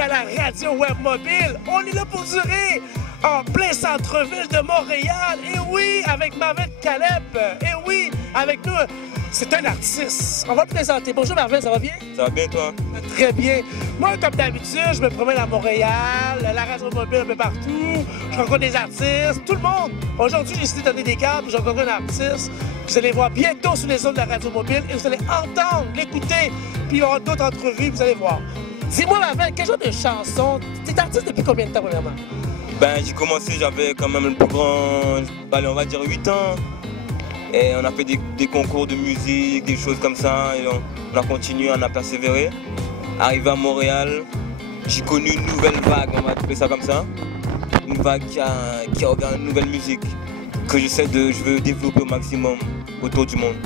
à la radio web mobile. On est là pour durer en plein centre-ville de Montréal. Et oui, avec Marvin Caleb. Et oui, avec nous, c'est un artiste. On va le présenter. Bonjour Marvin, ça va bien? Ça va bien toi? Très bien. Moi, comme d'habitude, je me promène à Montréal, la radio mobile un peu partout. Je rencontre des artistes, tout le monde. Aujourd'hui, j'ai décidé de donner des cartes. Je rencontre un artiste. Vous allez voir bientôt sur les ondes de la radio mobile et vous allez entendre, l'écouter. Puis il y aura d'autres entrevues, vous allez voir. Dis-moi, Marvin, quel genre de chanson? Tu es artiste depuis combien de temps, premièrement? Ben, j'ai commencé, j'avais quand même le plus grand, allez, on va dire 8 ans. Et on a fait des concours de musique, des choses comme ça. Et on a continué, on a persévéré. Arrivé à Montréal, j'ai connu une nouvelle vague, on va appeler ça comme ça. Une vague qui a ouvert une nouvelle musique que je veux développer au maximum autour du monde.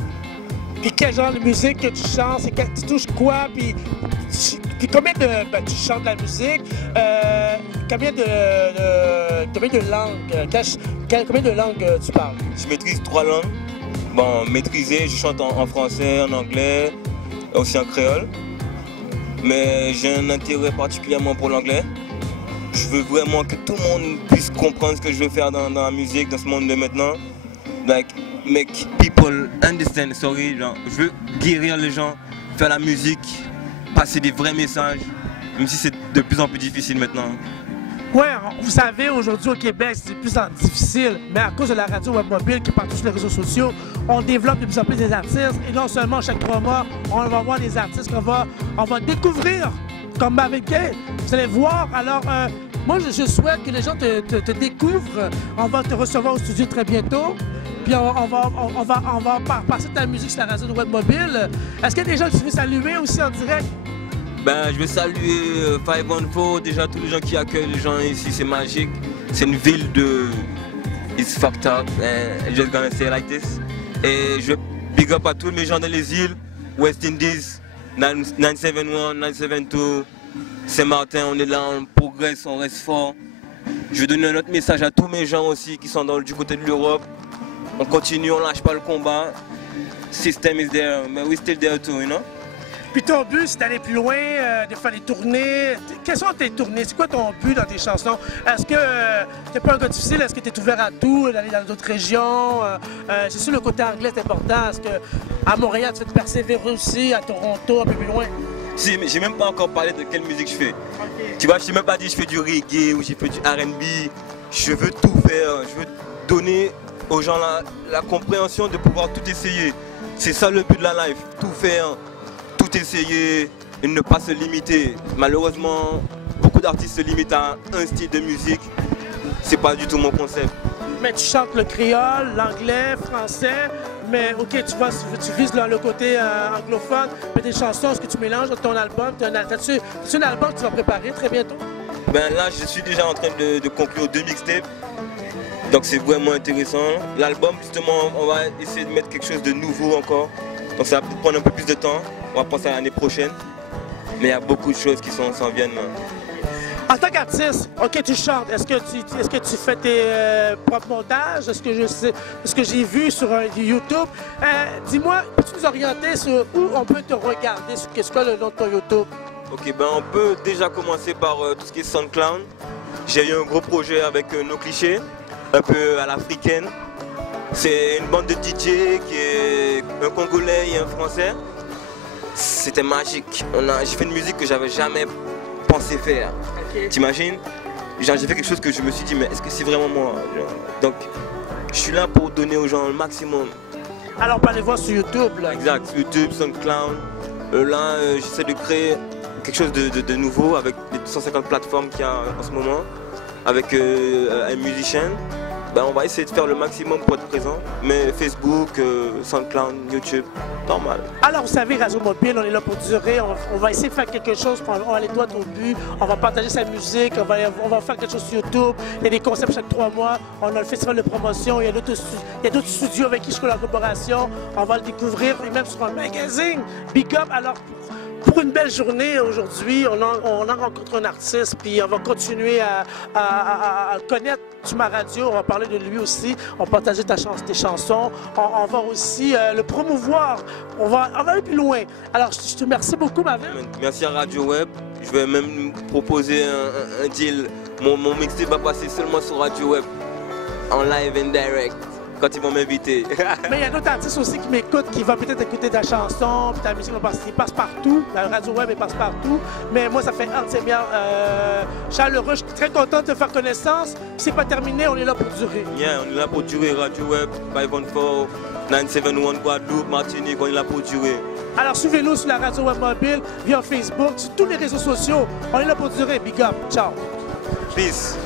Puis quel genre de musique que tu chantes? Tu touches quoi? Puis combien de... Ben, tu chantes de la musique. Combien de langues? Combien de langues tu parles? Je maîtrise 3 langues. Bon, maîtriser, je chante en français, en anglais, aussi en créole. Mais j'ai un intérêt particulièrement pour l'anglais. Je veux vraiment que tout le monde puisse comprendre ce que je veux faire dans la musique, dans ce monde de maintenant. Like, make people understand, sorry, genre, je veux guérir les gens, faire la musique, passer des vrais messages, même si c'est de plus en plus difficile maintenant. Oui, vous savez, aujourd'hui au Québec, c'est de plus en plus difficile, mais à cause de la radio web mobile qui est partout sur les réseaux sociaux, on développe de plus en plus des artistes et non seulement chaque 3 mois, on va voir des artistes qu'on va découvrir, comme Marvin Gaye. Vous allez voir, alors moi je souhaite que les gens te découvrent. On va te recevoir au studio très bientôt. Puis on va passer ta musique sur la radio web mobile. Est-ce qu'il y a des gens qui tu veux saluer aussi en direct? Ben, je veux saluer 514, déjà tous les gens qui accueillent les gens ici, c'est magique. C'est une ville de... It's fucked up, and just gonna say it like this. Et je big up à tous mes gens dans les îles, West Indies, 971, 972, Saint-Martin, on est là, on progresse, on reste fort. Je veux donner un autre message à tous mes gens aussi qui sont du côté de l'Europe. On continue, on lâche pas le combat. System is there, but we still there too, you know? Puis ton but, c'est d'aller plus loin, de faire des tournées. Quelles sont tes tournées? C'est quoi ton but dans tes chansons? Est-ce que t'es pas un gars difficile? Est-ce que tu es ouvert à tout, d'aller dans d'autres régions? C'est sûr, le côté anglais est important. Est-ce qu'à Montréal, tu fais te persévérer aussi, à Toronto, un peu plus loin? Si, mais j'ai même pas encore parlé de quelle musique je fais. Okay. Tu vois, je t'ai même pas dit je fais du reggae ou j'ai fait du R&B. Je veux tout faire. Je veux donner aux gens la compréhension de pouvoir tout essayer. C'est ça le but de la life, tout faire. Tout essayer et ne pas se limiter. Malheureusement, beaucoup d'artistes se limitent à un style de musique. C'est pas du tout mon concept. Mais tu chantes le créole, l'anglais, français, mais ok, tu vises le côté anglophone, mais des chansons, est-ce que tu mélanges dans ton album? T'as-tu un album que tu vas préparer très bientôt? Ben là, je suis déjà en train de conclure 2 mixtapes. Donc c'est vraiment intéressant. L'album, justement, on va essayer de mettre quelque chose de nouveau encore. Donc ça va peut-être prendre un peu plus de temps. On va penser à l'année prochaine. Mais il y a beaucoup de choses qui s'en viennent. En tant qu'artiste, ok, tu chantes. Est-ce que tu fais tes propres montages? Est-ce que j'ai vu sur YouTube? Dis-moi, peux-tu nous orienter sur où on peut te regarder? Qu'est-ce que le nom de ton YouTube? Ok, ben on peut déjà commencer par tout ce qui est SoundCloud. J'ai eu un gros projet avec nos clichés, un peu à l'africaine. C'est une bande de DJ qui est un Congolais et un Français. C'était magique. J'ai fait une musique que j'avais jamais pensé faire. Okay. T'imagines? J'ai fait quelque chose que je me suis dit, mais est-ce que c'est vraiment moi? Donc, je suis là pour donner aux gens le maximum. Alors, on peut aller voir sur YouTube, là. Exact, sur YouTube, SoundCloud. Là, j'essaie de créer quelque chose de nouveau avec les 250 plateformes qu'il y a en ce moment, avec un musicien. Ben, on va essayer de faire le maximum pour être présent, mais Facebook, SoundCloud, YouTube, normal. Alors vous savez, Radio Mobile, on est là pour durer, on va essayer de faire quelque chose, on va aller droit au but, on va partager sa musique, on va faire quelque chose sur YouTube, il y a des concepts chaque 3 mois, on a le festival de promotion, il y a d'autres studios avec qui je fais la collaboration, on va le découvrir, et même sur un magazine, Big Up. Alors, pour une belle journée aujourd'hui, on a rencontré un artiste, puis on va continuer à connaître ma radio, on va parler de lui aussi, on va partager tes chansons, on va aussi le promouvoir, on va aller plus loin. Alors, je te remercie beaucoup, Marvin. Merci à Radio Web, Je vais même proposer un deal. Mon mixtape va passer seulement sur Radio Web, en live and direct, quand ils vont m'inviter. Mais il y a d'autres artistes aussi qui m'écoutent, qui vont peut-être écouter ta chanson, puis ta musique, ils passent partout. La Radio Web, elle passe partout. Mais moi, ça fait entièrement chaleureux. Je suis très content de te faire connaissance. C'est pas terminé, on est là pour durer. Yeah, on est là pour durer. Radio Web, 514, 971 Guadeloupe, Martinique, on est là pour durer. Alors suivez-nous sur la Radio Web Mobile, via Facebook, sur tous les réseaux sociaux. On est là pour durer. Big up. Ciao. Peace.